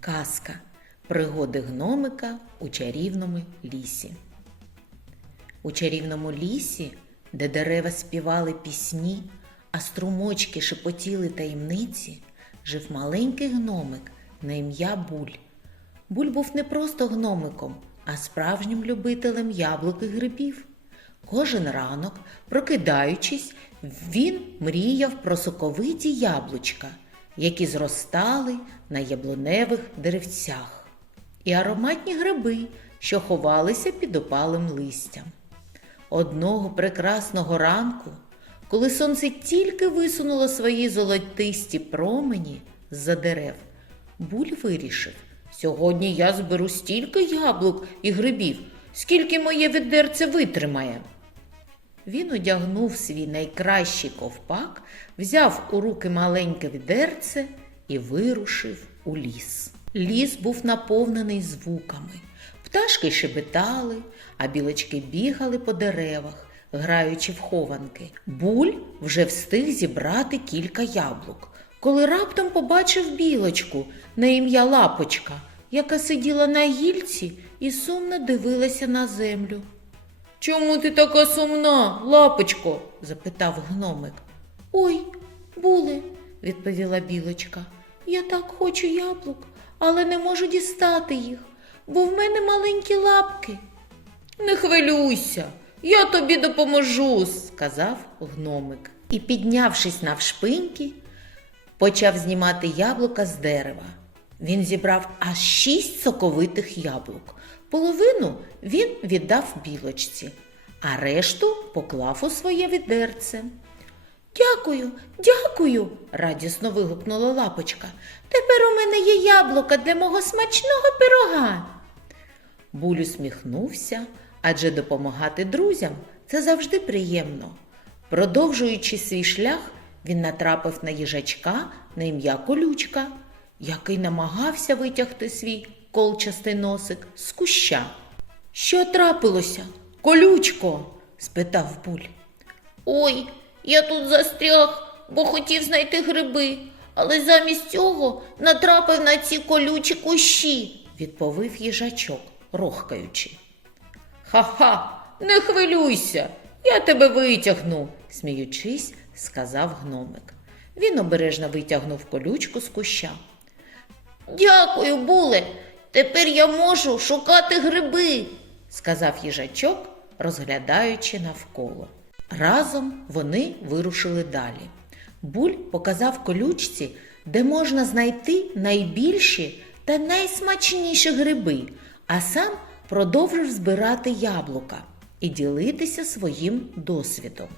Казка. Пригоди гномика у чарівному лісі. У чарівному лісі, де дерева співали пісні, а струмочки шепотіли таємниці, жив маленький гномик на ім'я Буль. Буль був не просто гномиком, а справжнім любителем яблук і грибів. Кожен ранок, прокидаючись, він мріяв про соковиті яблучка, які зростали на яблуневих деревцях, і ароматні гриби, що ховалися під опалим листям. Одного прекрасного ранку, коли сонце тільки висунуло свої золотисті промені з-за дерев, буль вирішив: сьогодні я зберу стільки яблук і грибів, скільки моє відерце витримає. Він одягнув свій найкращий ковпак, взяв у руки маленьке відерце і вирушив у ліс. Ліс був наповнений звуками. Пташки шебетали, а білочки бігали по деревах, граючи в хованки. Буль вже встиг зібрати кілька яблук, коли раптом побачив білочку на ім'я Лапочка, яка сиділа на гільці і сумно дивилася на землю. Чому ти така сумна, лапочко? запитав гномик. Ой, були, відповіла білочка. Я так хочу яблук, але не можу дістати їх, бо в мене маленькі лапки. Не хвилюйся, я тобі допоможу, сказав гномик. І, піднявшись навшпиньки, почав знімати яблука з дерева. Він зібрав аж шість соковитих яблук. Половину він віддав білочці, а решту поклав у своє відерце. Дякую, дякую, радісно вигукнула лапочка. Тепер у мене є яблука для мого смачного пирога. Буль усміхнувся, адже допомагати друзям це завжди приємно. Продовжуючи свій шлях, він натрапив на їжачка на ім'я Колючка, який намагався витягти свій колчастий носик з куща. Що трапилося? Колючко? спитав Буль. Ой, я тут застряг, бо хотів знайти гриби, але замість цього натрапив на ці колючі кущі, відповів їжачок, рохкаючи. Ха-ха, не хвилюйся, я тебе витягну, сміючись, сказав гномик. Він обережно витягнув колючку з куща. Дякую, буле. Тепер я можу шукати гриби, сказав їжачок, розглядаючи навколо. Разом вони вирушили далі. Буль показав колючці, де можна знайти найбільші та найсмачніші гриби, а сам продовжив збирати яблука і ділитися своїм досвідом.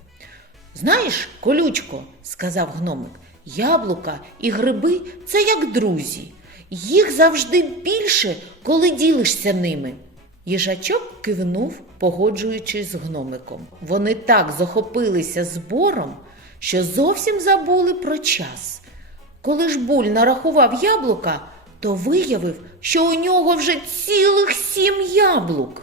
Знаєш, колючко, сказав гномик, яблука і гриби це як друзі. Їх завжди більше, коли ділишся ними. Їжачок кивнув, погоджуючись з гномиком. Вони так захопилися збором, що зовсім забули про час. Коли ж буль нарахував яблука, то виявив, що у нього вже цілих сім яблук.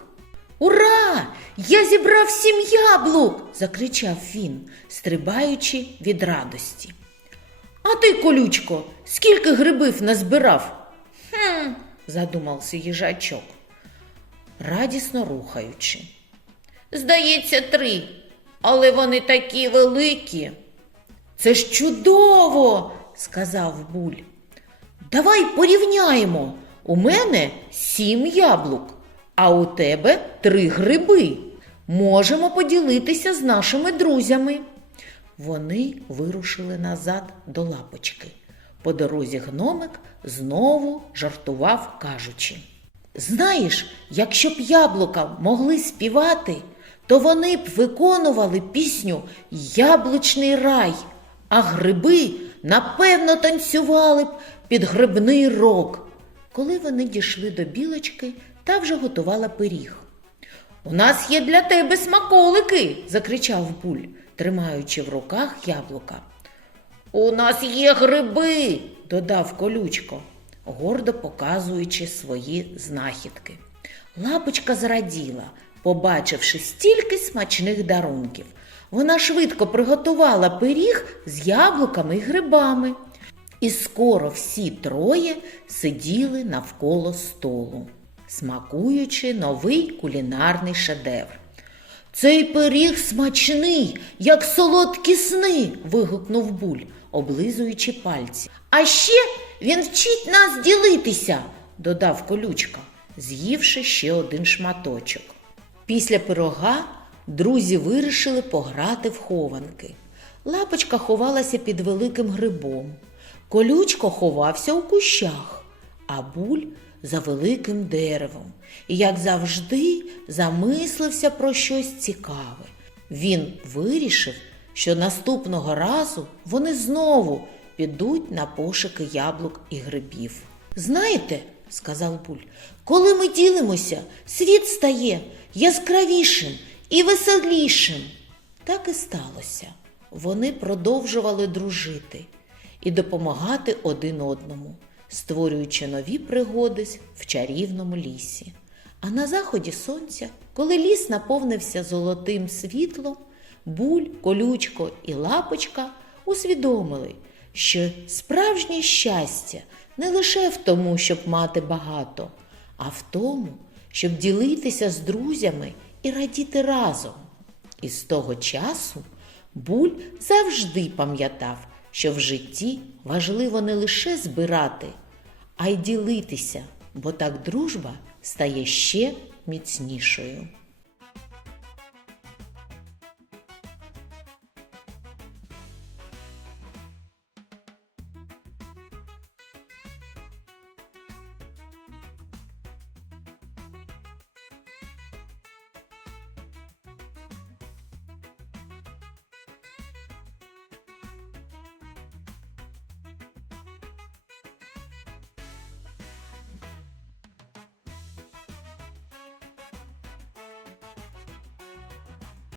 Ура! Я зібрав сім яблук! закричав він, стрибаючи від радості. А ти, колючко, скільки грибів назбирав? Задумався їжачок, радісно рухаючи. Здається, три, але вони такі великі. Це ж чудово, сказав буль. Давай порівняємо. У мене сім яблук, а у тебе три гриби. Можемо поділитися з нашими друзями. Вони вирушили назад до лапочки. По дорозі гномик знову жартував, кажучи: Знаєш, якщо б яблука могли співати, то вони б виконували пісню Яблучний рай, а гриби напевно танцювали б під грибний рок. Коли вони дійшли до білочки, та вже готувала пиріг. У нас є для тебе смаколики, закричав буль, тримаючи в руках яблука. У нас є гриби, додав колючко, гордо показуючи свої знахідки. Лапочка зраділа, побачивши стільки смачних дарунків. Вона швидко приготувала пиріг з яблуками і грибами. І скоро всі троє сиділи навколо столу, смакуючи новий кулінарний шедевр. Цей пиріг смачний, як солодкі сни. вигукнув буль, облизуючи пальці. А ще він вчить нас ділитися, додав колючка, з'ївши ще один шматочок. Після пирога друзі вирішили пограти в хованки. Лапочка ховалася під великим грибом, колючко ховався у кущах, а буль за великим деревом і, як завжди, замислився про щось цікаве. Він вирішив, що наступного разу вони знову підуть на пошуки яблук і грибів. Знаєте, сказав Буль, коли ми ділимося, світ стає яскравішим і веселішим. Так і сталося. Вони продовжували дружити і допомагати один одному, створюючи нові пригоди в чарівному лісі. А на заході сонця, коли ліс наповнився золотим світлом, буль, колючко і лапочка усвідомили, що справжнє щастя не лише в тому, щоб мати багато, а в тому, щоб ділитися з друзями і радіти разом. І з того часу буль завжди пам'ятав, що в житті важливо не лише збирати, а й ділитися, бо так дружба стає ще міцнішою.